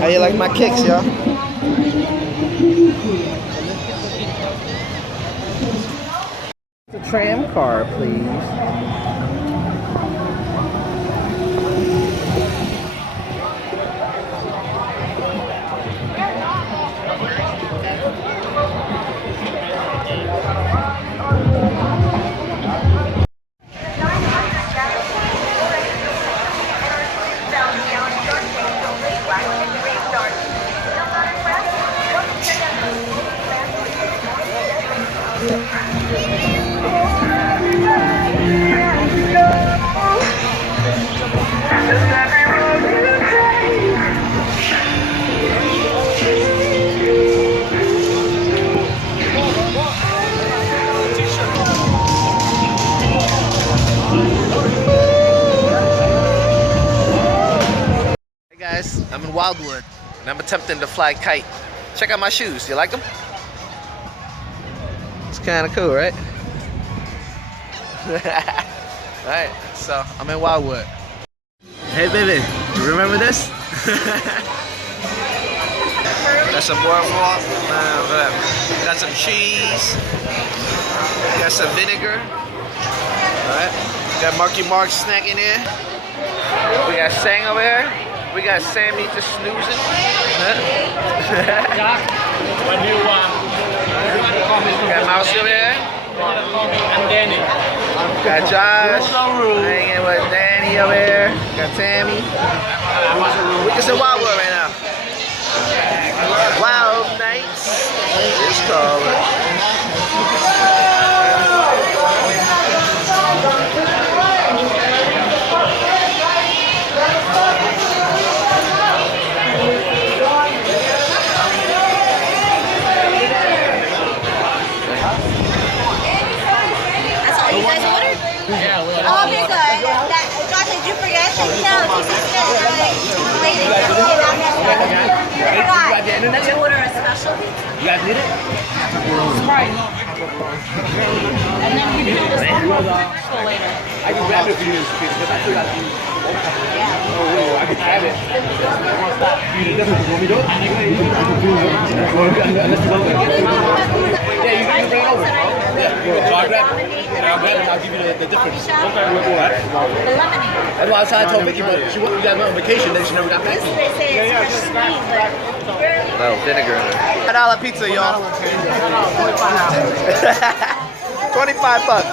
How you like my kicks, y'all? The tram car, please. Hey guys, I'm in Wildwood and I'm attempting to fly kite. Check out my shoes. You like them? It's kind of cool, right? Alright, so I'm in Wildwood. Hey baby, you remember this? Got some boardwalk, got some cheese, got some vinegar. Alright, got Marky Mark snack in there. We got Sang over here. We got Sammy just snoozing. Got Mouse over here. I'm Danny. Got Josh hanging with Danny over here. Got Tammy. We just in Wildwood right now. Wild nights. It's called. Oh, okay, good. Josh, did you forget? No, did you order a special? You guys need it? Sprite. And then we do this one special later. I can grab it for you, because I still got to use it. Oh, I can grab it. I won't stop. You need it. You want me to do it? Yeah, you can bring it over. Yeah, so I'll grab it. I'll grab it and I'll give you the difference. Okay, all right. That's why I told Vicky, but she went, you guys went on vacation, then she never got back to me. No, vinegar in it. $5 pizza, y'all. 25 bucks.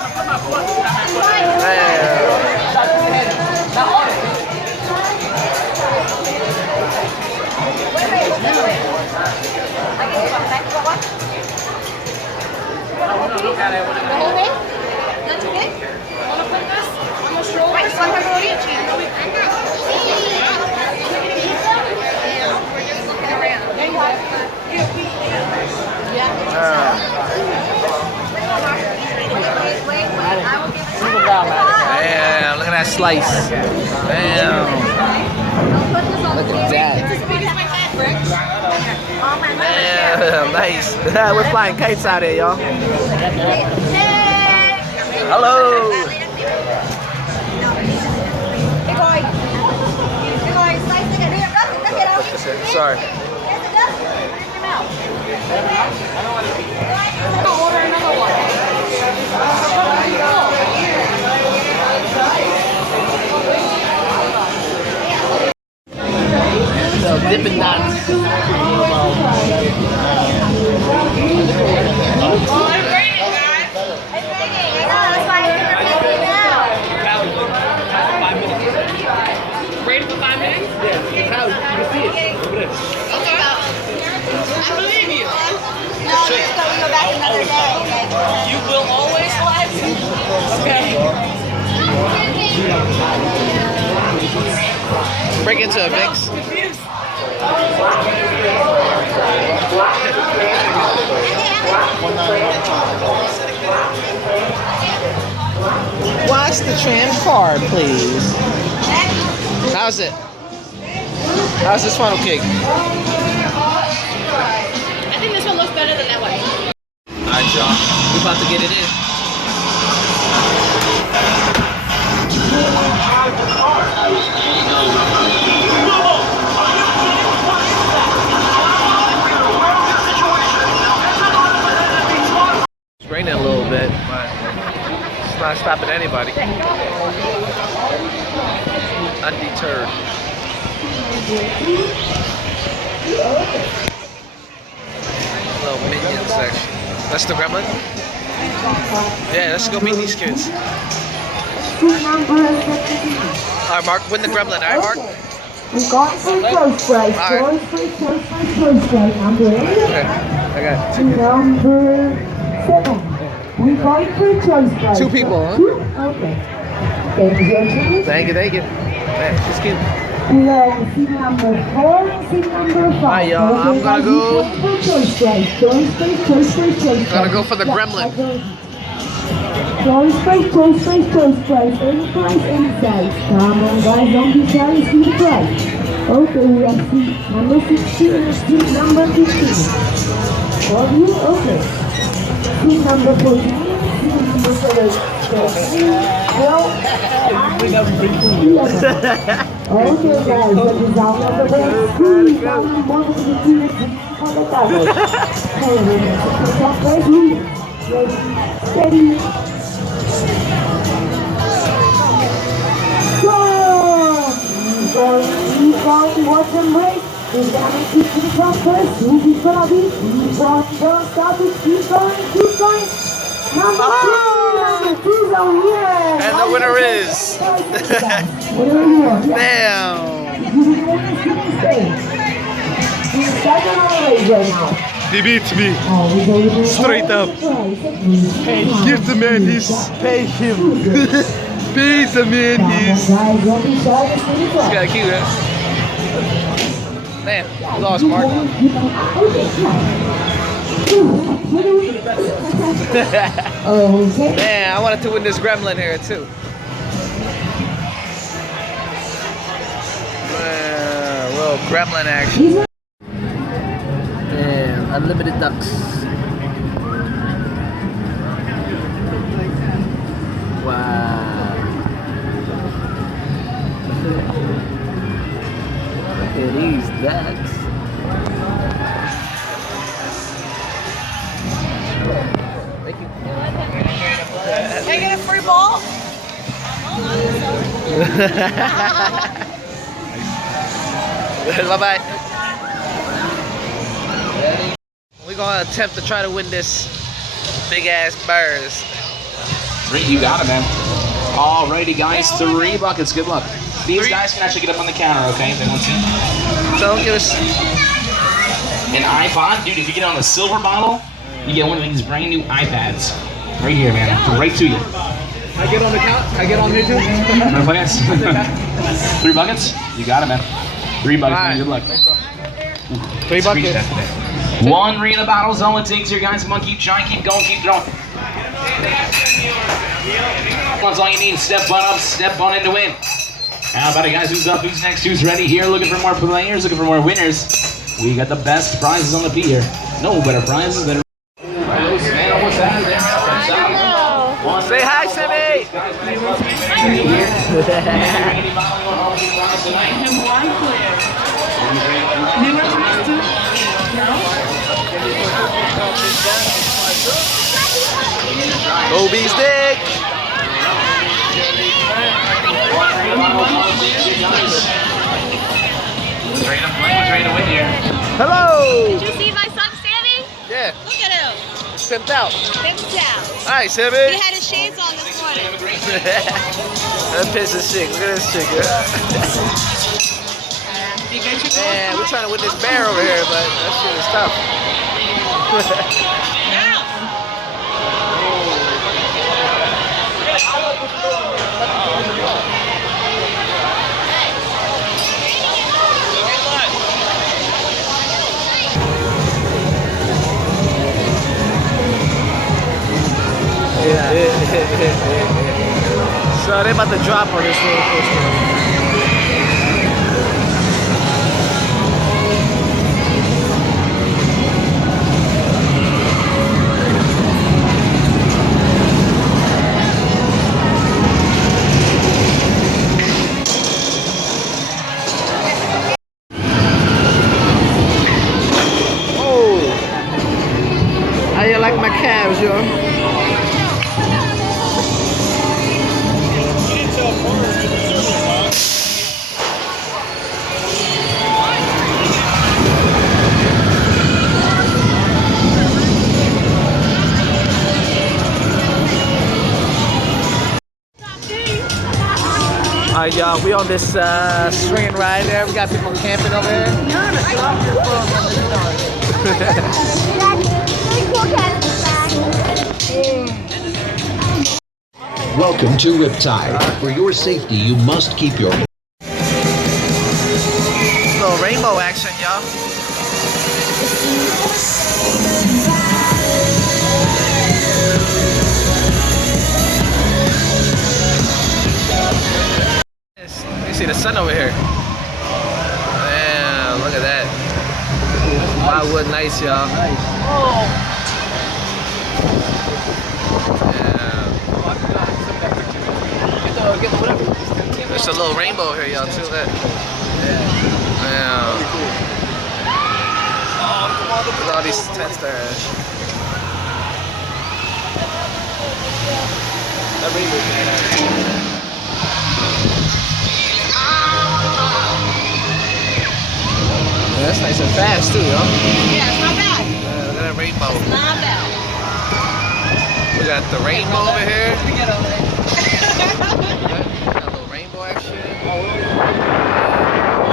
The whole thing? That's okay? Wanna put this on the stroller? Wait, one hundred each. We're just looking around. There you go. Yeah. Damn, look at that slice. Damn. Look at that. Damn, nice. We're flying kites out here, y'all. Hello. Sorry. Order another one. So Dippin' Dots. Oh, I'm raining, guys. It's raining. I know. That's why I'm raining now. Rated for 5 minutes? Yeah, you can see it. Over there. Okay. I believe you. No, just go back another day. You will always fly? Okay. Break into a mix. Watch the tram car, please. How's it? How's this funnel cake? I think this one looks better than that one. Alright, y'all. We're about to get it in. stopping anybody. Undeterred. Little minion section. That's the gremlin? Yeah, let's go meet these kids. Alright, Mark, win the gremlin. Alright, Mark? We got some close price. Alright. Close price. Number 8. Okay, I got it. Number 7. We got for close price. 2 people, huh? 2? Okay. Thank you, gentlemen. Thank you, thank you. Man, just keep. We have seat number 4 and seat number 5. Alright, y'all, I'm gonna go. Choice price. Gonna go for the gremlin. Choice price. Any price, any size. Come on, guys, don't be shy, see the price. Okay, we have seat number 16 and seat number 15. For you, okay. Seat number 14, seat number 17. Well, Bring up free food. okay, guys, that is all of the best. Please, I'm going to the for the table. Steady. Go! Keep going, watch and break. We're gonna keep the front first. Who's in front of you? Keep going, don't stop it. Keep going. Number 2's over here. And the winner is. Damn. He beats me. Straight up. Give the man his. Pay him. Pay the man his. Just gotta keep it. Man, we lost Mark. Man, I wanted to win this gremlin here too. Little gremlin action. Damn, unlimited ducks. Wow. Look at these ducks. Thank you. Can I get a free ball? Bye-bye. We're gonna attempt to try to win this big ass birds. 3, you got it, man. Alrighty, guys, 3 buckets. Good luck. These guys can actually get up on the counter, okay? If they want to. So give us An iPod, dude. If you get on a silver bottle, you get one of these brand new iPads. Right here, man. Right to you. I get on the count? I get on here too? 3 buckets. 3 buckets. You got it, man. 3 buckets. Man. Good luck. 3 buckets. 1 Rena bottle's all it takes here, guys. Come on, keep trying, keep going, keep throwing. That's all you need. Step on up, step on in to win. How about it, guys? Who's up? Who's next? Who's ready here? Looking for more players, looking for more winners. We got the best prizes on the Pier. No better prizes than. Say hi, Sammy! Bobby's dick! Ready to win here. Hello! Did you see my son Sammy? Yeah, Look at him. pimped out. Pimped out. Hi, He Sammy! had his shades on this morning. That piss is sick. Look at this chick. Man, we're trying to win this bear over here, but that shit is tough. So they're about to drop on this little coaster. Oh, how you like my calves, yo? Alright, y'all, we on this swinging ride there. We got people camping over here. Welcome to Riptide. For your safety, you must keep your Little rainbow action, y'all. You see the sun over here. Man, look at that. Wildwood Nj, y'all. Yeah. There's a little rainbow here, y'all. See that? Yeah. Oh, come on, look at all these tents there. That rainbow's yeah, that's nice and fast too, yo. Yeah, it's not bad. Look at that rainbow. It's not bad. We got the rainbow over here. We get over there. Got a little rainbow action.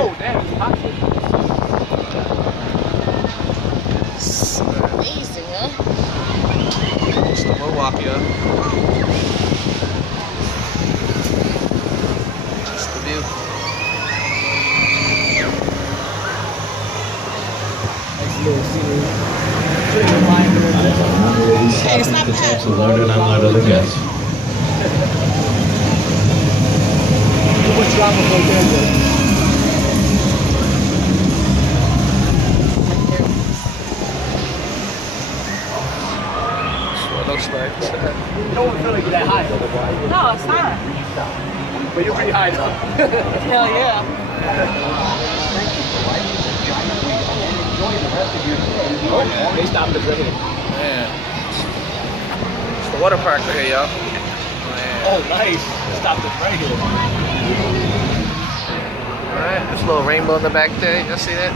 Oh, damn, it's hot. Amazing, huh? It's the Boardwalk, yo. That's the view. Hey, it's not bad. to load and unload of the goods. Too much drama for there, That's what it looks like. You don't feel like you're that high. No, it's not. But you're pretty high now. Hell yeah. They stopped us right here. Man. It's the water park right here, y'all. Man. Oh, nice. They stopped us right here. Alright, there's a little rainbow in the back there. You see that?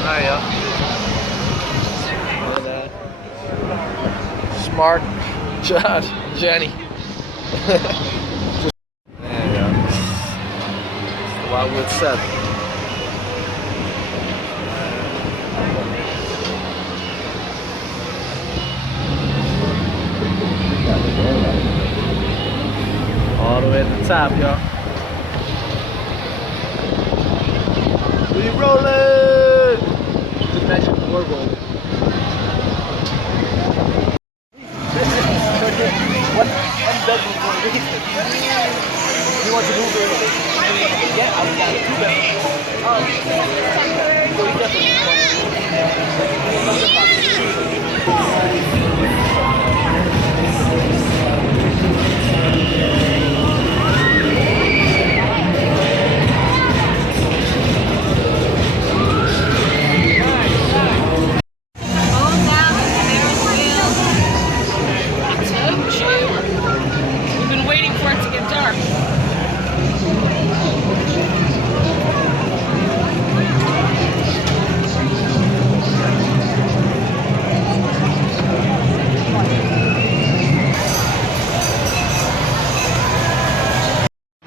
Alright, y'all. Look at that. Smart Josh, Jenny. There you go. It's the Wildwood 7. All the way at the top, y'all. We rolling! Just imagine if we're rolling. One dozen for me. You want to move it? Yeah, I've got it. We've been waiting for it to get dark.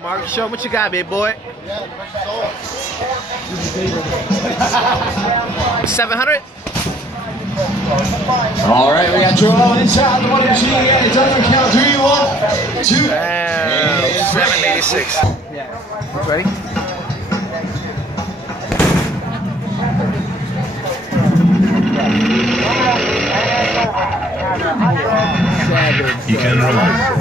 Mark, show 'em what you got, big boy. 700? All right, we got Strolling inside the one machine again. It's on your count. 3, 1, 2. Damn, 786. Yeah. Ready? Savage. You can relax.